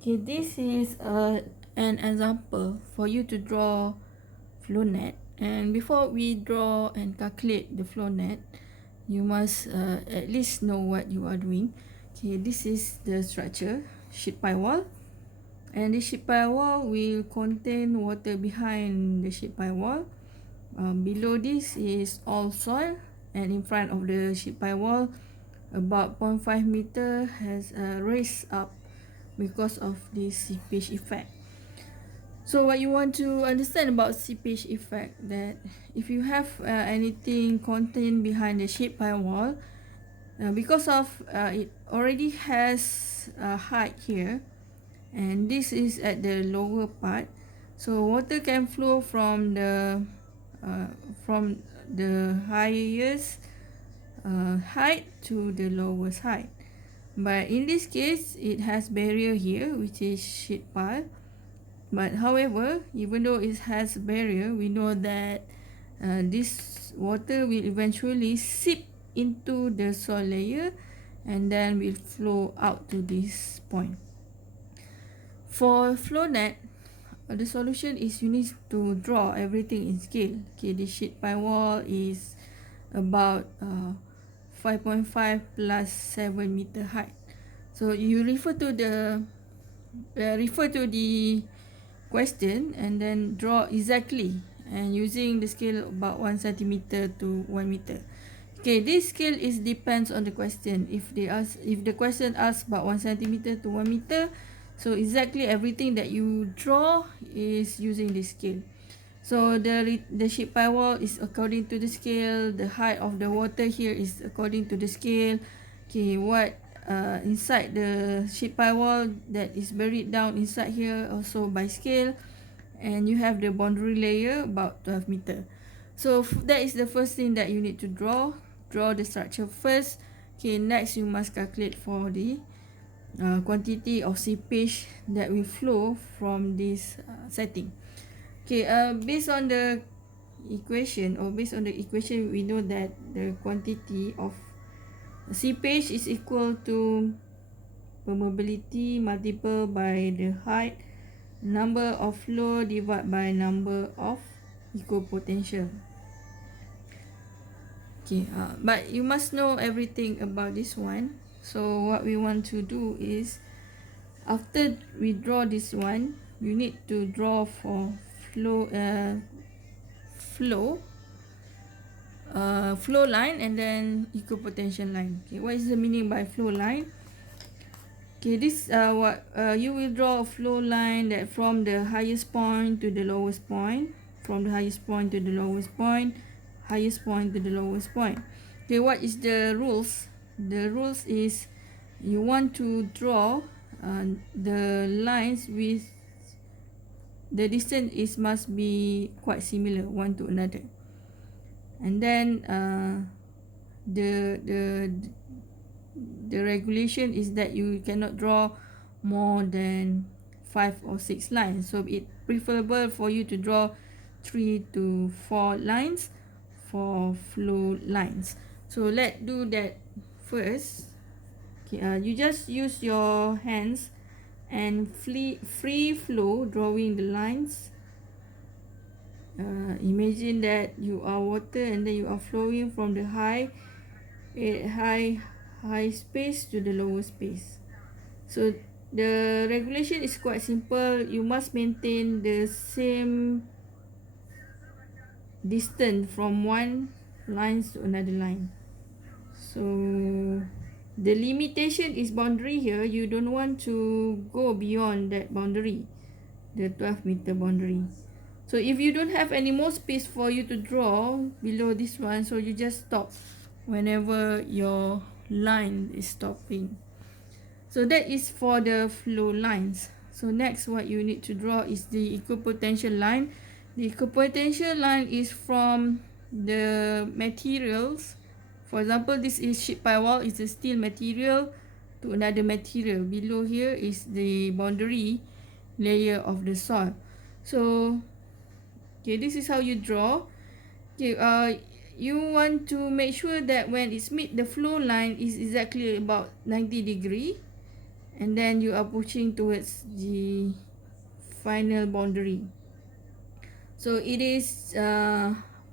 Okay, this is an example for you to draw flow net. And before we draw and calculate the flow net, you must at least know what you are doing. Okay, this is the structure, sheet pile wall. And the sheet pile wall will contain water behind the sheet pile wall. Below this is all soil, and in front of the sheet pile wall, about 0.5 meter has raised up because of this seepage effect. So what you want to understand about seepage effect, that if you have anything contained behind the sheet pile wall, because of it already has a height here, and this is at the lower part, so water can flow uh, from the highest height to the lowest height. But in this case, it has barrier here, which is sheet pile. But however, even though it has barrier, we know that this water will eventually seep into the soil layer and then will flow out to this point. For flow net, the solution is you need to draw everything in scale. Okay, the sheet pile wall is about 5.5 plus 7 meter height. So you refer to the question and then draw exactly, and using the scale about 1 centimeter to 1 meter. Okay, this scale is depends on the question. If the question asks about 1 centimeter to 1 meter, so exactly everything that you draw is using this scale. So the sheet pile wall is according to the scale. The height of the water here is according to the scale. Okay, what inside the sheet pile wall that is buried down inside here also by scale. And you have the boundary layer about 12 meter. So that is the first thing that you need to draw. Draw the structure first. Okay, next you must calculate for the quantity of seepage that will flow from this setting. Okay, based on the equation, we know that the quantity of seepage is equal to permeability multiplied by the height, number of flow divided by number of equipotential. Okay, but you must know everything about this one. So what we want to do is, after we draw this one, you need to draw for flow flow flow line and then equipotential line. Okay, what is the meaning by flow line? Okay, this what you will draw a flow line that from the highest point to the lowest point, from the highest point to the lowest point, highest point to the lowest point. Okay, what is the rules? The rules is you want to draw the lines with the distance is must be quite similar one to another. And then the the the regulation is that you cannot draw more than 5 or 6 lines. So it's preferable for you to draw 3 to 4 lines for flow lines. So let's do that first. Okay, you just use your hands and free flow drawing the lines. Imagine that you are water and then you are flowing from the high space to the lower space. So the regulation is quite simple. You must maintain the same distance from one line to another line. So the limitation is boundary here. You don't want to go beyond that boundary, the 12 meter boundary. So if you don't have any more space for you to draw below this one, so you just stop whenever your line is stopping. So that is for the flow lines. So next what you need to draw is the equipotential line. The equipotential line is from the materials. For example, this is sheet pile wall, it's a steel material to another material. Below here is the boundary layer of the soil. So okay, this is how you draw. Okay, you want to make sure that when it's meet the flow line is exactly about 90 degree, and then you are pushing towards the final boundary. So it is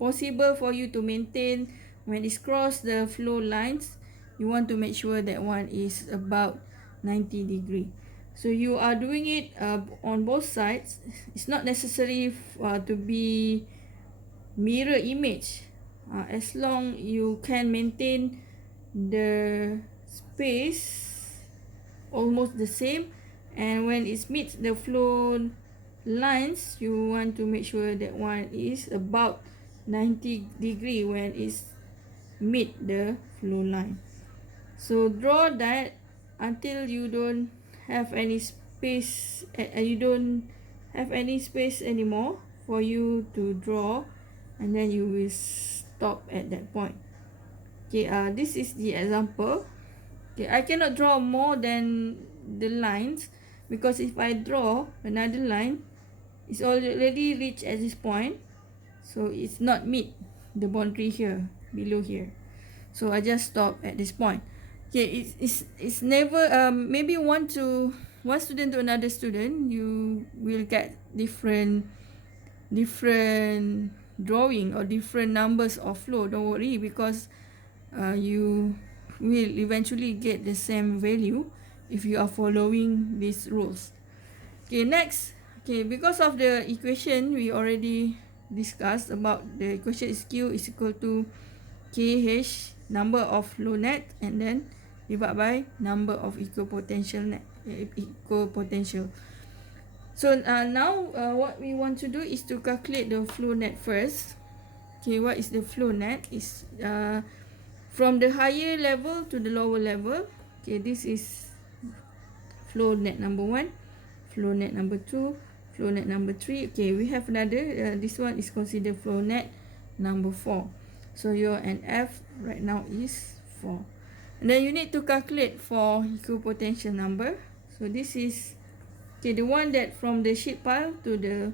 possible for you to maintain when it's crossed the flow lines. You want to make sure that one is about 90 degree. So you are doing it on both sides. It's not necessary to be mirror image, as long you can maintain the space almost the same, and when it meets the flow lines, you want to make sure that one is about 90 degree when it's meet the flow line. So draw that until you don't have any space, and you don't have any space anymore for you to draw, and then you will stop at that point. Okay, this is the example. Okay, I cannot draw more than the lines, because if I draw another line, it's already reached at this point, so it's not meet the boundary here, below here. So I just stop at this point. Okay, it's never maybe one student to another student, you will get different drawing or different numbers of flow. Don't worry, because you will eventually get the same value if you are following these rules. Okay, next. Okay, because of the equation we already discussed about, the equation is Q is equal to KH, number of flow net, and then divided by number of equipotential net, equipotential. So now what we want to do is to calculate the flow net first. Okay, what is the flow net? Is from the higher level to the lower level. Okay, this is flow net number 1, flow net number 2, flow net number 3. Okay, we have another, this one is considered flow net number 4. So your NF right now is 4. And then you need to calculate for equipotential number. So this is, okay, the one that from the sheet pile to the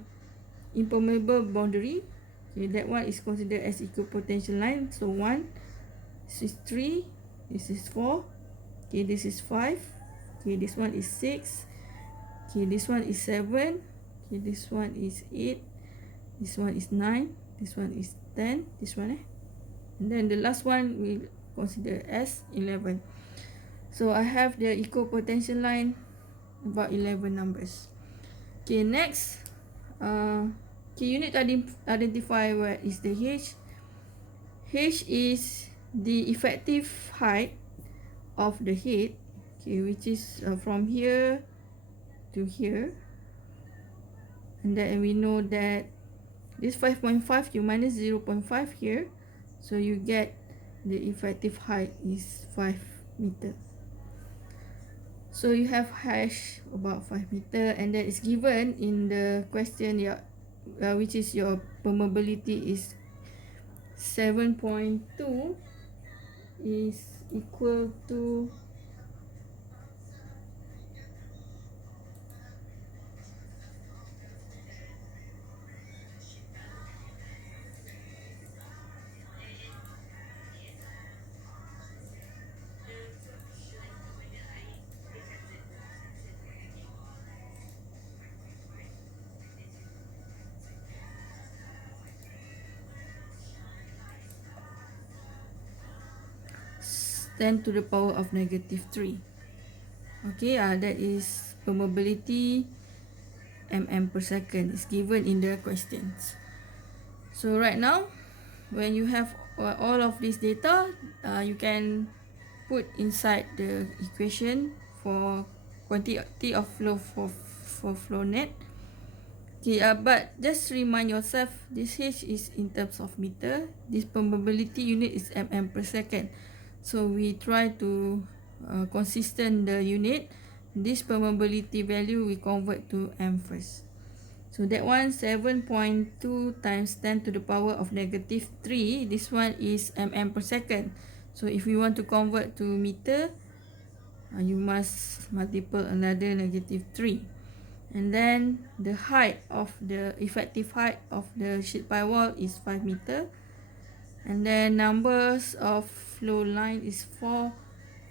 impermeable boundary. Okay, that one is considered as equipotential line. So 1, this is 3, this is 4, okay, this is 5, okay, this one is 6, okay, this one is 7, okay, this one is 8, this one is 9, this one is 10, this one and then the last one we consider as 11. So I have the equipotential line about 11 numbers. Okay, next, okay, you need to identify what is the H. H is the effective height of the head, okay, which is from here to here, and then we know that this 5.5 you minus 0.5 here, so you get the effective height is 5 meter. So you have hash about 5 meter, and that is given in the question, which is your permeability is 7.2 is equal to (10 to the power of negative 3). Okay, that is permeability mm per second is given in the questions. So right now, when you have all of this data, you can put inside the equation for quantity of flow for flow net. Okay, but just remind yourself, this H is in terms of meter, this permeability unit is mm per second. So we try to consistent the unit. This permeability value we convert to m first. So that one 7.2 times 10 to the power of negative 3. This one is mm per second. So if we want to convert to meter, you must multiply another negative 3. And then the height of the effective height of the sheet pile wall is 5 meter. And then numbers of flow line is 4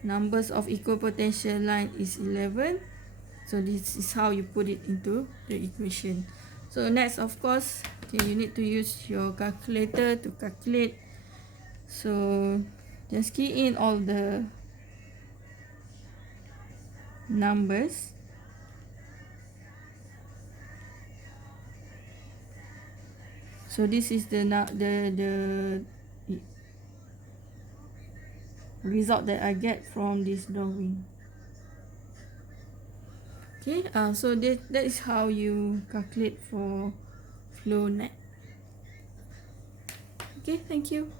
numbers of equipotential line is 11. So this is how you put it into the equation. So next, of course, okay, you need to use your calculator to calculate. So just key in all the numbers. So this is the result that I get from this drawing. Okay, so that is how you calculate for flow net. Okay, thank you.